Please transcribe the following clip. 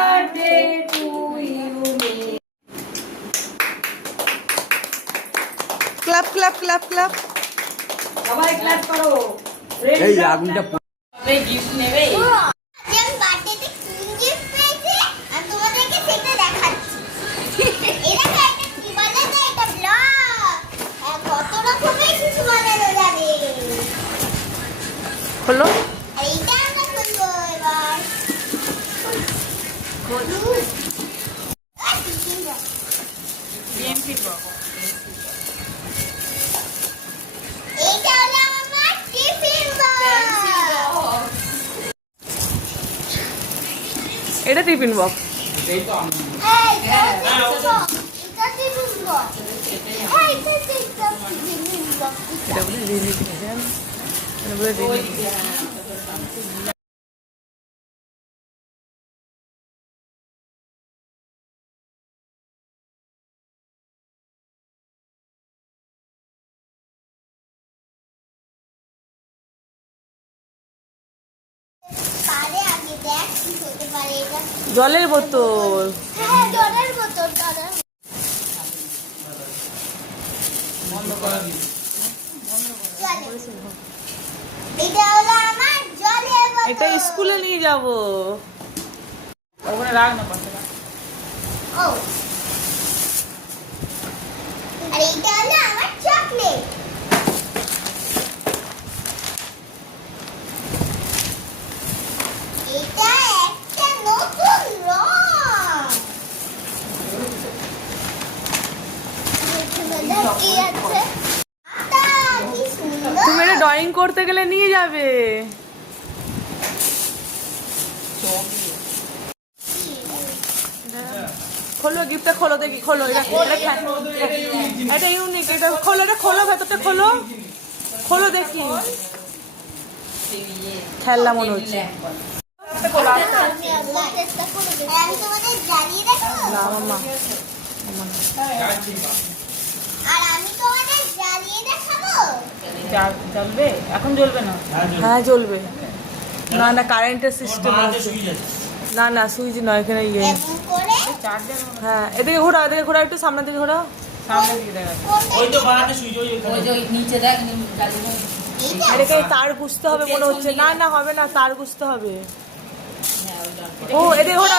birthday to you. Clap clap clap clap সবাই class করো। এই আগুনটা তবে গিফট নেবে। আমি বার্থডেতে কি গিফট পেয়েছি আর তোমাদেরকে সেটা দেখাচ্ছি। এটা কি বলে না, এটা ব্লগ কত রকমের কিছু বানানো যাবে। হলো আর এইটা আমরা খুলবো এবার। খুলুন। আর টিফিন বক্স। BMP box. এইটা হলো আমার টিফিন বক্স। এটা টিফিন বক্স। এই তো আমি এই এটা টিফিন বক্স। এই এটা টিফিন বক্স। এটা বলে রিলি দিয়েছেন এটা বলে রিলি পারে আগে দেখ কি হতে পারে এটা। জলের বোতল। হ্যাঁ জলের বোতল জলের বন্ধ করা দিই। এটা হলো আমার জলের বোতল। এটা স্কুলে নিয়ে যাব। ওখানে রাখ না পাশে। ও আর এটা হলো আমার চকলেট। এটা একটা নতুন রং। কি আছে? আটা, কি সুন্দর। তুমি এটা ড্রয়িং করতে গেলে নিয়ে যাবে। খোলো গিফটটা খোলো দেখি খোলো এটা এটা ইউনিক এটা খোলো এটা খোলো ভেতরটা খোলো খোলো দেখি খেলনা মনে হচ্ছে আমি আবার চেষ্টা করে দেখি। আমি তোমাদের জ্বালিয়ে দেখাবো? না মামা আর আমি তোমাদের জ্বালিয়ে দেখাবো? জ্বলবে? এখন জ্বলবে না। হ্যাঁ জ্বলবে না না কারেন্টের সিস্টেম বাড়াতে আছে সুইচ আছে। না না সুইচ নয় এখানে ইয়ে এমন করে চার্জার হ্যাঁ এদিকে ঘোরাও একটু সামনের দিকে ঘোরাও সামনে দিকে দেখা যাচ্ছে। কোনটা? ওই তো বাড়াতে সুইচ ওই ওখানে। ওই যে নিচে দেখ জ্বালিয়ে। এইটা? এটাকে তার গুছতে হবে মনে হচ্ছে না না হবে না তার গুছতে হবে হ্যাঁ ওইটা। ও এদিকে ঘোরা